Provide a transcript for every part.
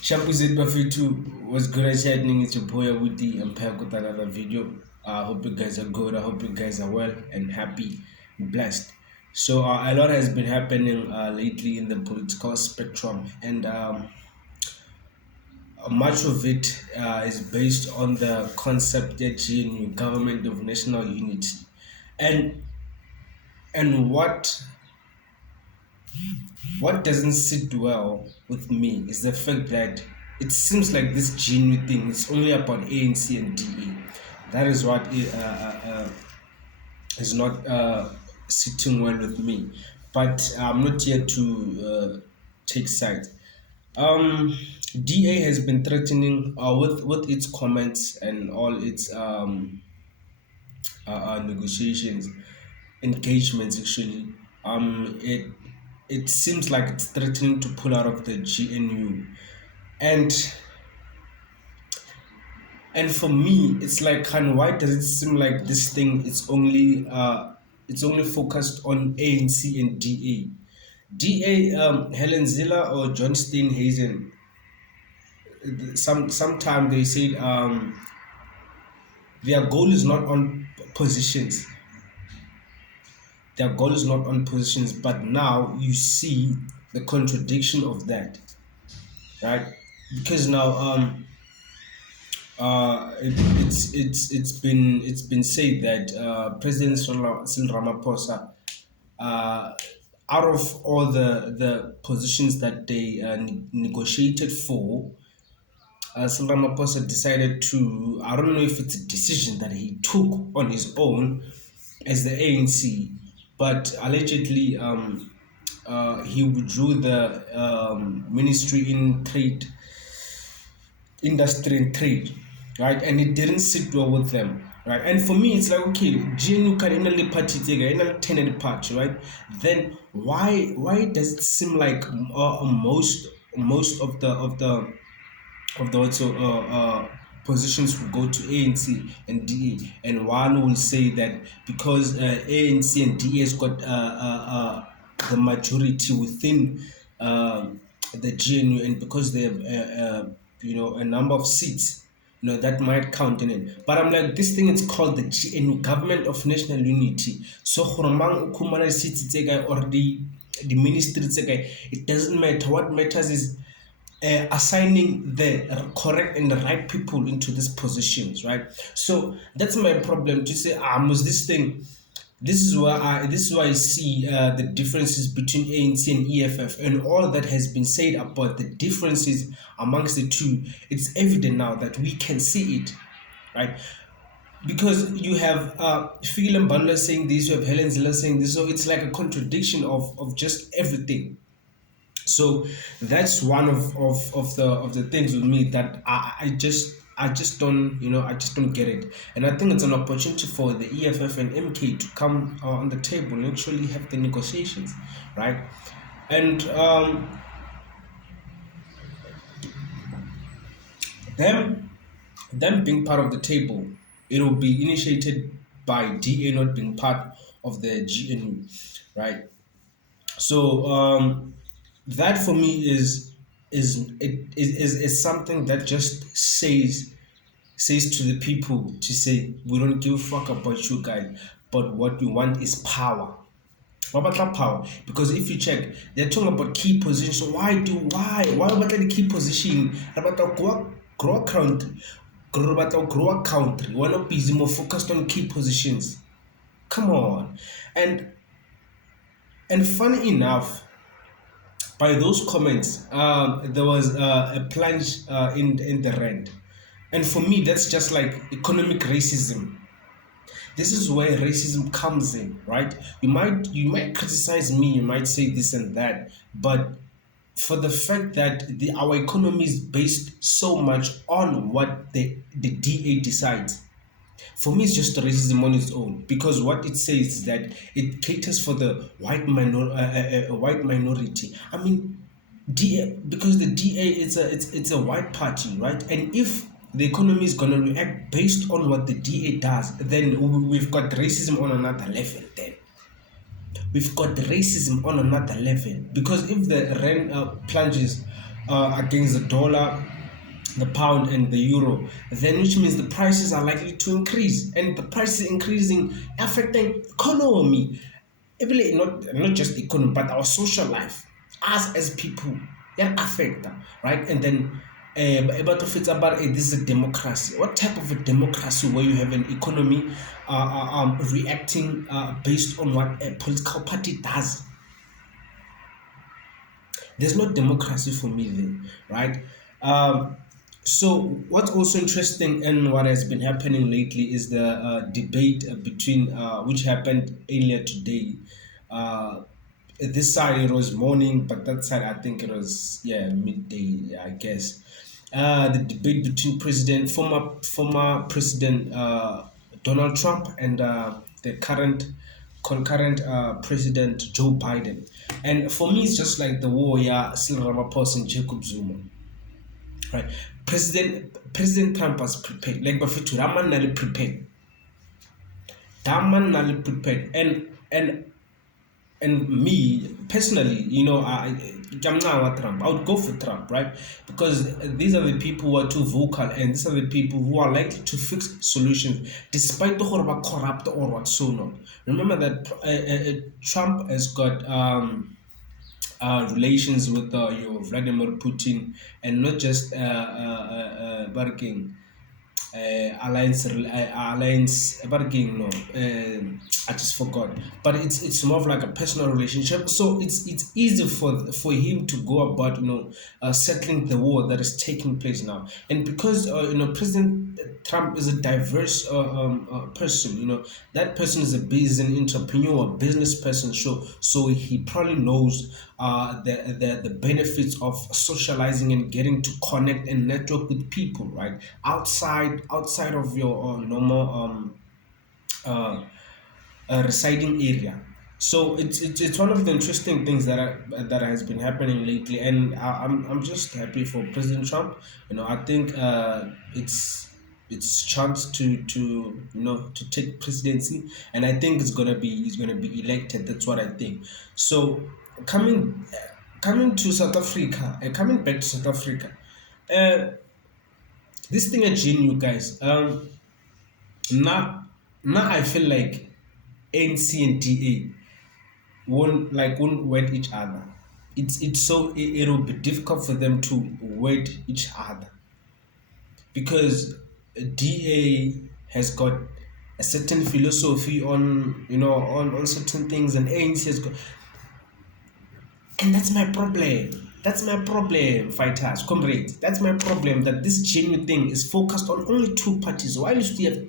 Shampoo Z Buffy was good as happening. It's your boy Abutii. I'm back with another video. I hope you guys are good. I hope you guys are well and happy and blessed. So a lot has been happening lately in the political spectrum, and much of it is based on the concept that GNU, Government of National Unity, and what doesn't sit well with me is the fact that it seems like this genuine thing is only about ANC and DA. That is what is not sitting well with me. But I'm not here to take sides. Um, DA has been threatening with its comments and all its negotiations, engagements actually. It seems like it's threatening to pull out of the GNU, and for me, it's like, kind of, why does it seem like this thing it's only focused on ANC and DA, Helen Ziller or John Steenhuisen. Sometime they said their goal is not on positions. Their goal is not on positions, but now you see the contradiction of that, right? Because now it's been said that President Cyril Ramaphosa, uh, out of all the positions that they negotiated for, Cyril Ramaphosa decided to, I don't know if it's a decision that he took on his own as the ANC, but allegedly he withdrew the Ministry in Trade, Industry and Trade, right? And it didn't sit well with them, right? And for me, it's like, okay, GNU can inally party inally tenant party, right? Then why does it seem like most of the also positions will go to ANC and DA, and one will say that because ANC and DA has got the majority within the GNU, and because they have a number of seats, that might count in it. But I'm like, this thing is called the GNU, Government of National Unity. So Khurumang Kumara seats or the ministry, it doesn't matter. What matters is assigning the correct and the right people into these positions, right? So that's my problem, to say, must this thing. This is why I see the differences between ANC and EFF, and all that has been said about the differences amongst the two. It's evident now that we can see it, right? Because you have Phil and Bundler saying this, you have Helen Ziller saying this, so it's like a contradiction of just everything. So that's one of the things with me that I just don't, I just don't get it. And I think it's an opportunity for the EFF and MK to come on the table and actually have the negotiations, right? And them them being part of the table, it will be initiated by DA not being part of the GNU, right? So that for me is something that just says to the people, to say, we don't give a fuck about you guys, but what we want is power. What about that power? Because if you check, they're talking about key positions. So why about the key position? About the grow country, grow country. We're not busy, more focused on key positions. Come on. And funny enough, by those comments, there was a plunge in the rent, and for me, that's just like economic racism. This is where racism comes in, right? You might criticize me, you might say this and that, but for the fact that our economy is based so much on what the DA decides, for me, it's just racism on its own, because what it says is that it caters for the white minority. I mean, DA, because the DA it's a white party, right? And if the economy is gonna react based on what the DA does, then we've got racism on another level. Then we've got racism on another level, because if the rent plunges, against the dollar, the pound, and the euro, then which means the prices are likely to increase, and the prices increasing affecting economy, really not just economy but our social life, us as people, that affect them, right? And then but if it's about this is a democracy, what type of a democracy where you have an economy reacting based on what a political party does? There's no democracy for me then, right? Um, so what's also interesting and what has been happening lately is the debate between which happened earlier today. Uh, this side it was morning, but that side I think it was midday, I guess. The debate between former President Donald Trump and the current concurrent President Joe Biden. And for me, it's just like the war, yeah, Cyril Ramaphosa and Jacob Zuma, right? President Trump was prepared, like Bafito, that man nali prepared, and me personally, I'm now Trump. I would go for Trump, right? Because these are the people who are too vocal, and these are the people who are likely to fix solutions, despite the horrible corrupt or what so not. Remember that Trump has got relations with your Vladimir Putin, and not just bargaining alliance bargaining. No, I just forgot. But it's more of like a personal relationship. So it's easy for him to go about settling the war that is taking place now. And because President Trump is a diverse person. That person is an entrepreneur, a business person. So he probably knows the benefits of socializing and getting to connect and network with people, right? Outside of your normal uh, residing area. So it's one of the interesting things that has been happening lately, and I'm just happy for President Trump. I think it's chance to take presidency, and I think he's gonna be elected. That's what I think. So coming coming to South Africa, coming back to South Africa, uh, this thing at GNU, guys. Now I feel like ANC and won't wed each other. It'll be difficult for them to wed each other, because DA has got a certain philosophy on certain things, and ANC has got, and that's my problem. That's my problem, fighters, comrades. That's my problem, that this genuine thing is focused on only two parties. While you still have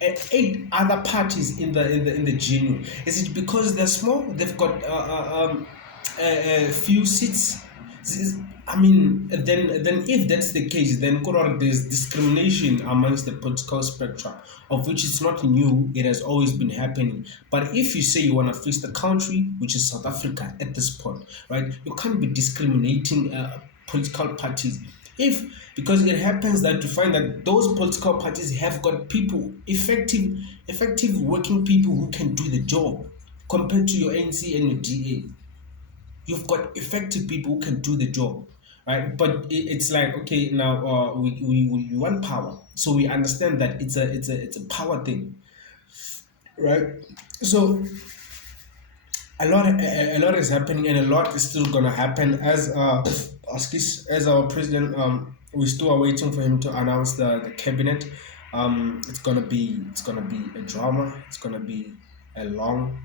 8 other parties in the GNU. Is it because they're small? They've got a few seats. I mean, then if that's the case, then there's discrimination amongst the political spectrum, of which it's not new. It has always been happening. But if you say you want to fix the country, which is South Africa at this point, right, you can't be discriminating political parties. Because it happens that to find that those political parties have got people, effective working people who can do the job, compared to your ANC and your DA. You've got effective people who can do the job, right? But it's like, okay, now we want power, so we understand that it's a power thing, right? So a lot is happening, and a lot is still gonna happen as our president. We still are waiting for him to announce the cabinet. It's gonna be a drama. It's gonna be a long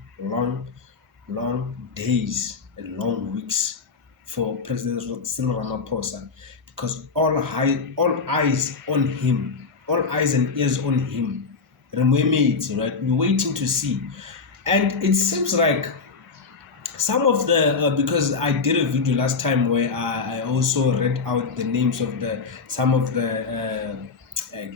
days and long weeks for President Cyril Ramaphosa, because all eyes on him, all eyes and ears on him. Remember, right? We're waiting to see, and it seems like some of the because I did a video last time where I also read out the names of the some of the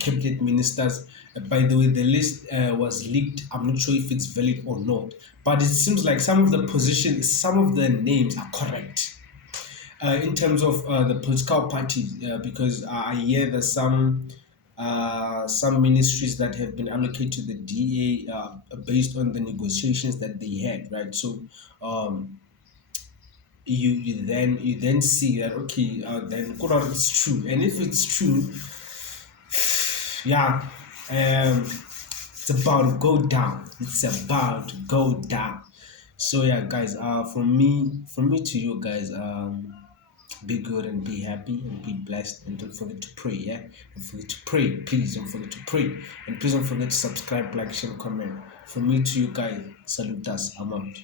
cabinet ministers. By the way, the list was leaked. I'm not sure if it's valid or not, but it seems like some of the positions, some of the names are correct in terms of the political parties, because I hear that some ministries that have been allocated to the DA based on the negotiations that they had, right? So you then see that, okay, then it's true. And if it's true, yeah, it's about to go down. It's about to go down. So yeah, guys, from me to you guys, be good and be happy and be blessed, and don't forget to pray. Yeah, don't forget to pray. Please don't forget to pray, and please don't forget to subscribe, like, share, comment. From me to you guys, salute us. I'm out.